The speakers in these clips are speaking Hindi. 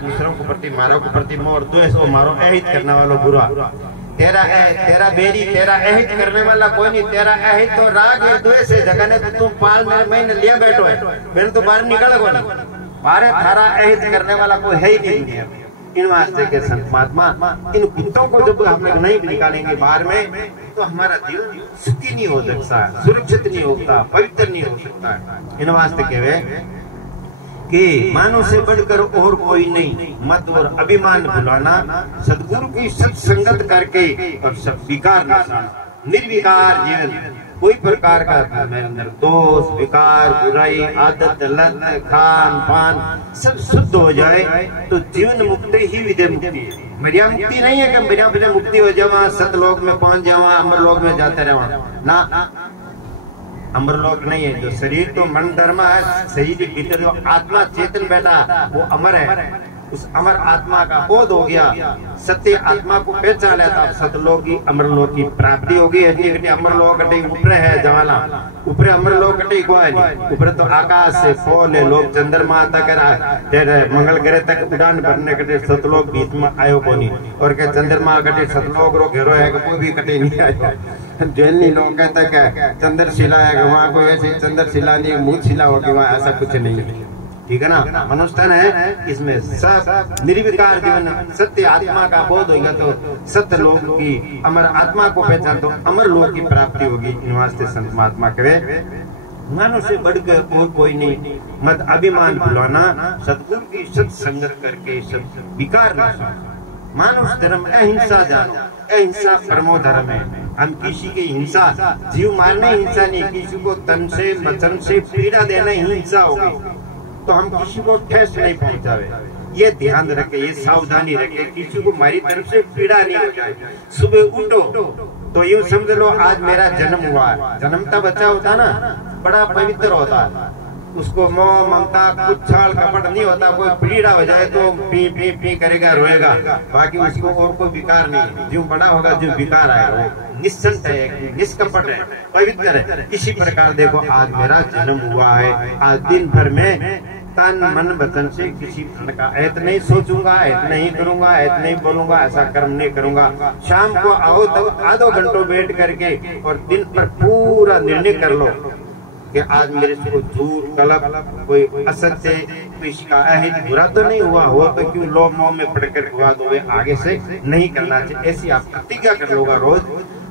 दूसरों के प्रति मारो के प्रति मोर द्वेष हो मारो अहित करने वाला बुरा तेरा बेरी तेरा अहित करने वाला कोई नहीं तेरा अहित तो राग है द्वेष है जगह ने तो तुम पाल मेरे महीने लिया बैठो है मैंने तो बाहर निकल गो बारे थारा अहित करने वाला कोई है ही नहीं। इन वास्ते के संत महात्मा इन कुत्तों को जब हम लोग नहीं निकालेंगे बाहर में तो हमारा जीवन सुखी नहीं हो सकता सुरक्षित नहीं होता पवित्र नहीं हो सकता। इन वास्ते के वे कि मानव से बढ़कर और कोई नहीं मत और अभिमान भुलाना सदगुरु की सत्संगत करके और सब विकार निर्विकार जीवन कोई प्रकार का मेरे अंदर दोष विकार बुराई आदत लत खान पान सब शुद्ध हो जाए तो जीवन मुक्ति ही विदे मुक्ति है। बढ़िया मुक्ति नहीं है कि बढ़िया बढ़िया मुक्ति हो जावा सतलोक में पहुंच जावा अमर लोक में जाते रहो ना अमरलोक नहीं है। जो शरीर तो मन धर्म है शरीर के भीतर जो आत्मा चेतन बैठा वो अमर है। उस अमर आत्मा का बोध हो गया सत्य आत्मा को पहचान लेता सतलोक की अमरलोक की प्राप्ति होगी। अमरलोक ऊपर है जवाला ऊपर अमरलोक ऊपर तो आकाश से फूल है लोग चंद्रमा तक मंगल ग्रह तक उड़ान भरने कटे सतलोक बीच में आयो को नहीं और क्या चंद्रमा कटे सतलोक रो घेरो है वो भी कटे नहीं आया। जैनी लोग कहते हैं चंद्रशिला है वहाँ कोई ऐसी चंद्रशिला नहीं मूर्तिशिला होगी वहाँ ऐसा कुछ नहीं है। ठीक है ना मनुष्यन है इसमें सब निर्विकार जीवन सत्य आत्मा का बोध होगा तो सत्य लोक की अमर आत्मा को पहचान तो अमर लोक की प्राप्ति होगी। इन वास्ते संत महात्मा कहे मानव से बढ़कर और कोई नहीं मत अभिमान भुलाना सदगुरु की सत्संगत करके सब विकार मानुष धर्म अहिंसा जानो अहिंसा परमो धर्म है। हम किसी की हिंसा जीव मारने हिंसा नहीं किसी को तन से वचन से पीड़ा देना हिंसा होगी तो हम किसी को ठेस नहीं पहुंचावे। ये ध्यान रखे ये सावधानी रखे किसी को हमारी तरफ से पीड़ा नहीं हो जाए। सुबह उठो तो यूं समझ लो आज मेरा जन्म हुआ है। जन्मता बच्चा होता ना बड़ा पवित्र होता उसको मोह ममता कुछ छाल कपट नहीं होता। कोई पीड़ा हो जाए तो पी पी पी करेगा रोएगा बाकी उसको और कोई विकार नहीं। जो बड़ा होगा जो विकार आएगा वो निश्चंत है निष्कपट है पवित्र है। इसी प्रकार देखो आज मेरा जन्म हुआ है आज दिन भर में तन मन वचन से किसी का ऐत नहीं सोचूंगा ऐत नहीं करूंगा ऐत नहीं बोलूंगा ऐसा कर्म नहीं करूंगा। शाम को आओ तब आधो घंटों बैठ करके और दिन पर पूरा निर्णय कर लो कि आज मेरे से कोई झूठ गलत कोई असत्य किसी का अहित बुरा तो नहीं हुआ हो तो क्यों लोभ मोह में पड़कर हुआ तो वे आगे से नहीं करना चाहिए। ऐसी आप प्रतिज्ञा कर लोगा रोज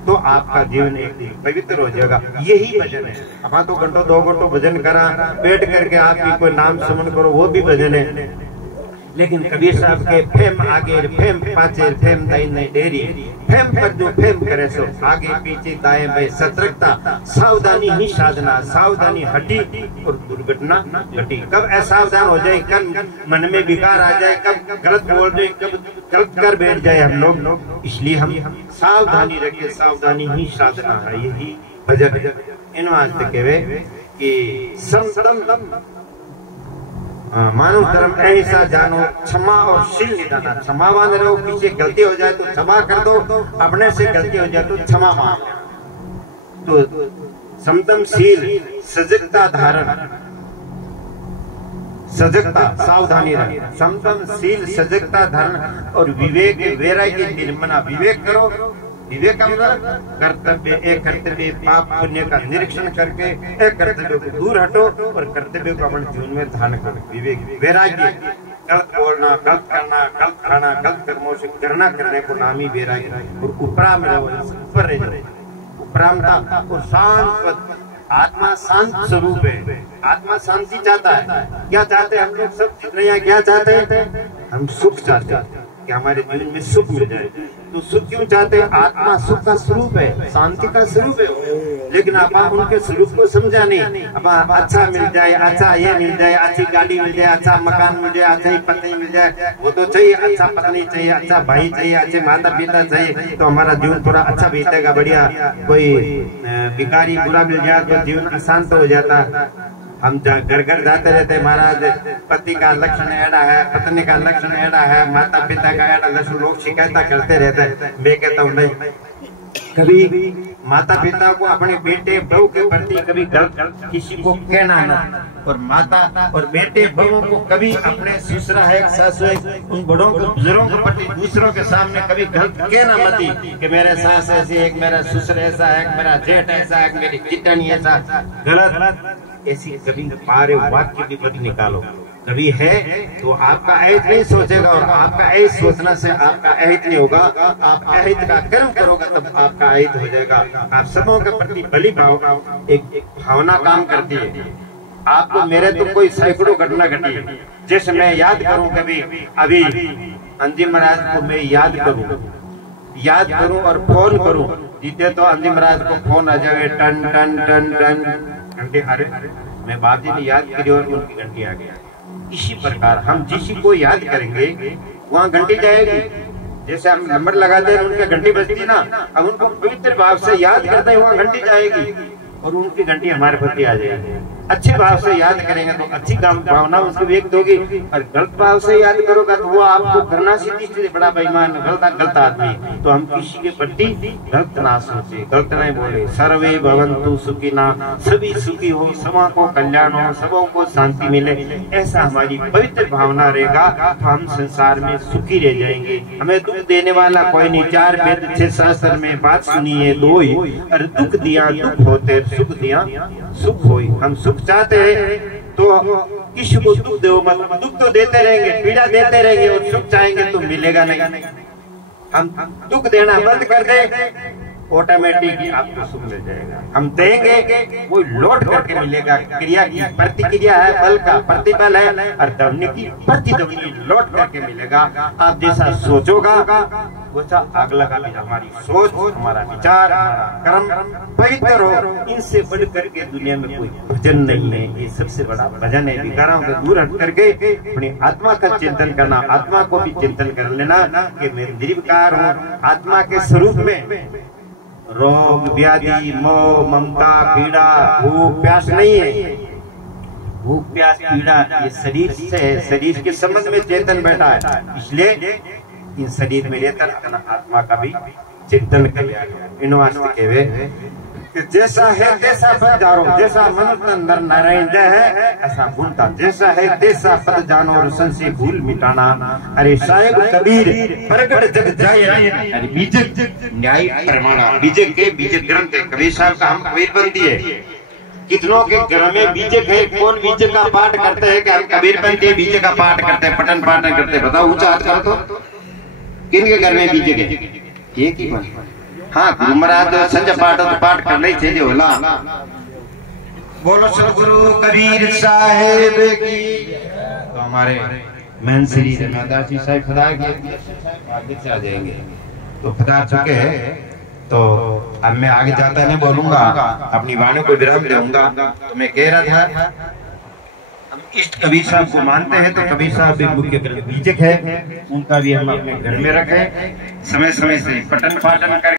तो आपका जीवन एक दिन पवित्र हो जाएगा। यही भजन है। अब तो घंटों 2 घंटों भजन करा बैठ करके आप भी कोई नाम सुमन करो वो भी भजन है। लेकिन कबीर साहब के फेम आगे फेम पाचे फेम दाई नहीं डेरी फेम पर जो फेम करे सो आगे पीछे दाएं बाएं सतर्कता सावधानी ही साधना सावधानी हटी और दुर्घटना घटी। कब असावधान हो जाए कब मन में विकार आ जाए कब गलत बोल जाए कब गलत कर बैठ जाए हम लोग। इसलिए हम सावधानी रखे सावधानी ही साधना है यही भजन। इन वास्ते कहे कि समदम मानव धर्म ऐसा जानो क्षमा और शील निधाना। क्षमावान रहो किसी गलती हो जाए तो क्षमा कर दो अपने से गलती हो जाए तो क्षमा मान तो समदम शील सजगता धारण सजगता सावधानी रहे समदम शील सजगता धारण और विवेक वैराग्य निर्मना। विवेक करो विवेक का मतलब कर्तव्य एक कर्तव्य पाप पुण्य का निरीक्षण करके एक कर्तव्य को दूर हटो और कर्तव्य को अपने जीवन में धारण करो। विवेक वैराग्य गलत बोलना गलत करना गलत खाना गलत कर्मों से करना करने को नाम ही वैराग्य। और उपराम ऊपर उपरामता और शांत आत्मा शांत स्वरूप है। आत्मा शांति चाहता है। क्या चाहते हैं हम लोग सब जितने यहाँ क्या चाहते हैं हम सुख चाहते हैं कि हमारे जीवन में सुख मिल जाए। तो सुख क्यों चाहते हैं? आत्मा सुख का स्वरूप है शांति का स्वरूप है। लेकिन आप उनके स्वरूप को समझा नहीं। अब अच्छा मिल जाए अच्छा ये मिल जाए अच्छी गाड़ी मिल जाए अच्छा मकान मिल जाए अच्छा ही पत्नी मिल जाए वो तो चाहिए। अच्छा पत्नी चाहिए अच्छा भाई चाहिए अच्छे माता पिता चाहिए तो हमारा जीवन थोड़ा अच्छा बीतेगा बढ़िया। कोई भिखारी बुरा मिल जाए तो जीवन अशांत हो जाता। हम घर घर जाते रहते महाराज पति का लक्षण ऐसा है पत्नी का लक्षण ऐसा है माता पिता का ऐसा लक्षण लोग शिकायत करते रहते हैं। मैं कहता हूँ नहीं कभी माता पिता को अपने बेटे बहू के प्रति कभी गलत किसी को कहना ना, और माता और बेटे बहू को कभी अपने ससुरा है सासू है उन बड़ों को बुजुर्गों के प्रति दूसरों के सामने कभी गलत कहना मत कि मेरे सास ऐसी है, मेरा ससुर ऐसा है, मेरा जेठ ऐसा है, मेरी जितनी ऐसा, गलत ऐसी कभी पारे वाक्य भी मत निकालो। कभी है तो आपका अहित नहीं सोचेगा, और आपका अहित सोचना से आपका अहित नहीं होगा। आप अहित का कर्म करोगे तब आपका अहित हो जाएगा। आप सबों के प्रति भली भाव एक भावना काम करती है। आपको मेरे तो कोई सैकड़ों घटना घटी है, जैसे मैं याद करूं कभी अभी अंतिम महाराज को मैं याद करूं और फोन करूं, जीते तो अंतिम महाराज को फोन आ जाए टन टन टन टन घंटे, अरे मैं बाप जी ने याद करी और उनकी घंटी आ गया। इसी प्रकार हम जिसी को याद करेंगे वहाँ घंटी जाएगी। जैसे हम नंबर लगाते हैं उनकी घंटी बजती ना, अब उनको पवित्र भाव से याद करते हैं वहाँ घंटी जाएगी और उनकी घंटी हमारे प्रति आ जाएगी। अच्छे भाव से याद करेंगे तो अच्छी भावना उसको व्यक्त होगी, और गलत भाव से याद करोगे तो वो आपको करना सीधी बड़ा बेईमान गलत आदमी। तो हम किसी के प्रति गलत ना सोचे, गलत नहीं बोले। सर्वे भवन्तु सुखिना, सभी सुखी हो, सबों को कल्याण हो, सबों को शांति मिले, ऐसा हमारी पवित्र भावना रहेगा तो हम संसार में सुखी रह जाएंगे। हमें दुख देने वाला कोई नहीं। 4 वेद 6 शास्त्र में बात सुनी है 2 ही, और दुख दिया दुख होते, सुख दिया सुख होई। हम सुख चाहते हैं तो किसी को दुख दो मत, दुख तो देते रहेंगे, पीड़ा देते रहेंगे, और सुख चाहेंगे तो मिलेगा नहीं। हम दुख देना बंद कर दे, ऑटोमेटिक आपको सुख मिल जाएगा। हम देंगे वो लौट करके मिलेगा। क्रिया की प्रतिक्रिया है, बल का प्रतिबल है, और ध्वनि की प्रतिध्वनि लौट करके मिलेगा। आप जैसा सोचोगा वैसा अगला का भी हमारी सोच, हमारा विचार, हमारा कर्म पवित्र हो। इनसे बढ़ करके दुनिया में कोई भजन नहीं है। ये सबसे बड़ा भजन है। विकारों को दूर हट करके अपनी आत्मा का चिंतन करना, आत्मा को भी चिंतन कर लेना कि मैं निर्विकार हूँ। आत्मा के स्वरूप में रोग व्याधि मोह ममता पीड़ा भूख प्यास नहीं है। भूख प्यास पीड़ा ये शरीर से है, शरीर के संबंध में चेतन बैठा है, इसलिए इन शरीर में रहकर अपना आत्मा का भी चिंतन कर। इन वास्ते कहे जैसा है तैसा पद जानो, जैसा मनुष्य नर नारायण जय है ऐसा भूलता, जैसा है तैसा पद जानो और संशय भूल मिटाना। अरे साहेब कबीर प्रगट जग जाय, अरे बीजक न्याय प्रमाणा। बीजक के बीजक ग्रंथ है, कबीर साहब का हम कबीर बंदी है। कितनों के घर में बीजक है, कौन बीजक का पाठ करते हैं कि हम कबीर बंदी बीजक का पाठ करते हैं, पठन पाठ करते हैं? बताओ ऊंचा हाथ करो तो किनके घर में बीजक है? एक ही बात। हाँ, गुरु महाराज संजय पाठ तो पाठ कर नहीं चाहिए होला। बोलो सतगुरु कबीर साहेब की। तो हमारे महन श्री रमादास जी साहब खुदा के आगे से आ जाएंगे, तो खुदा चुके हैं। तो अब मैं आगे जाता नहीं बोलूंगा, अपनी वाणी को विराम दूंगा। तो मैं कह रहा था हम इष्ट कबीर साहब को मानते हैं, तो कबीर साहब भी मुख्य बीजक है, उनका भी हम अपने घर में रखें, समय समय से पठन पाठन कर